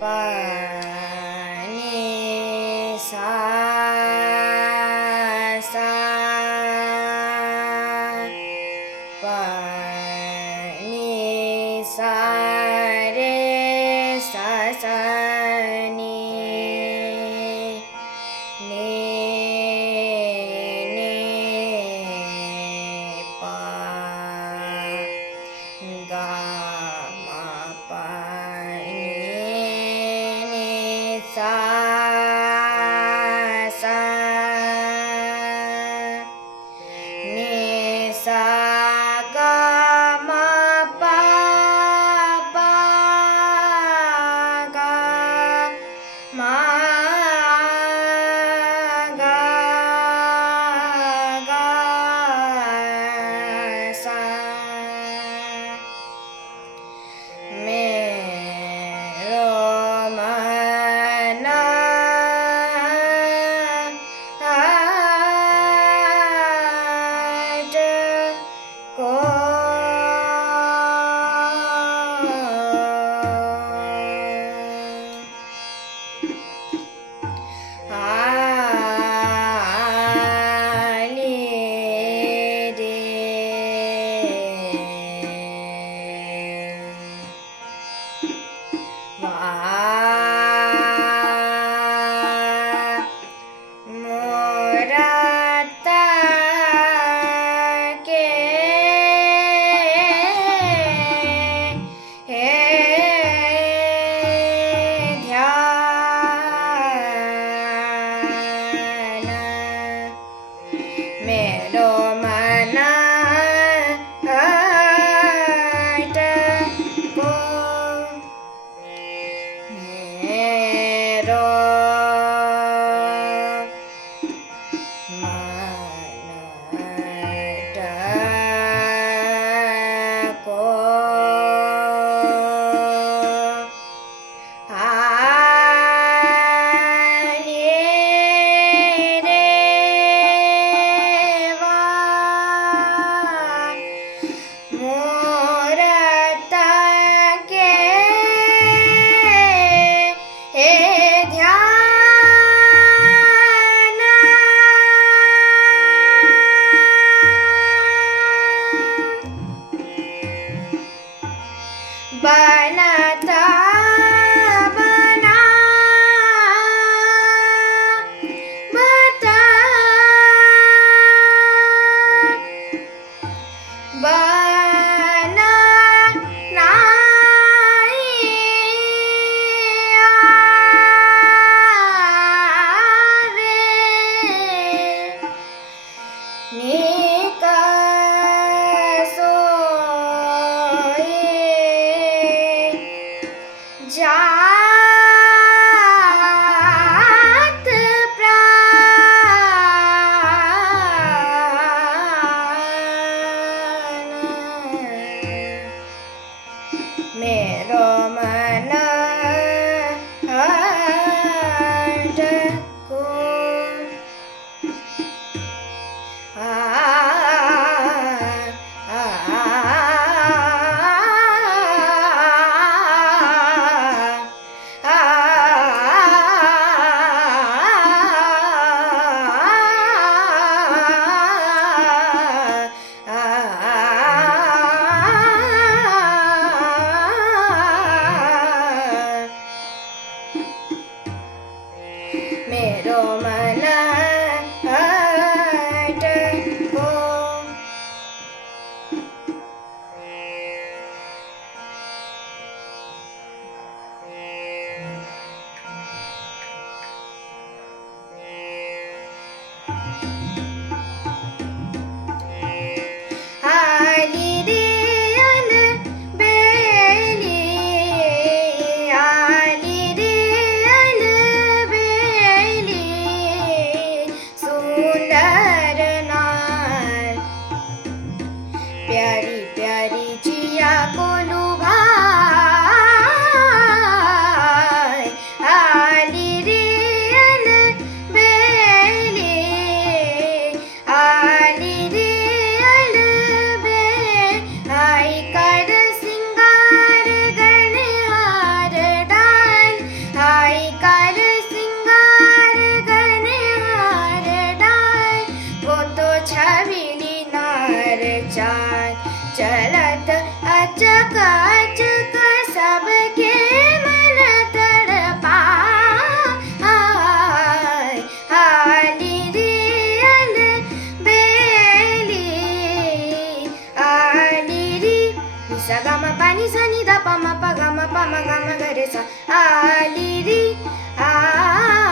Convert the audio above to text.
pa ni sa sa pa ni sa re sa sa ni ni ni pa ga ma pa ni sa sa ni sa ga ma pa pa ga ma ga ga sa me ro ma na de ko li de va morata ke ध्यान मेरो मना हट को मेरो मन हट को मोरता के ध्यान बनता बना बता बना नाई आवे निका सोए जात प्राण मेरो मन हट को आ आ आज का सबके मन तड़पाए हाली रे अल बेली आली रे निसा गा म पा नि सा नि दा पा म प गा म ग म ग रे सा आली रे आ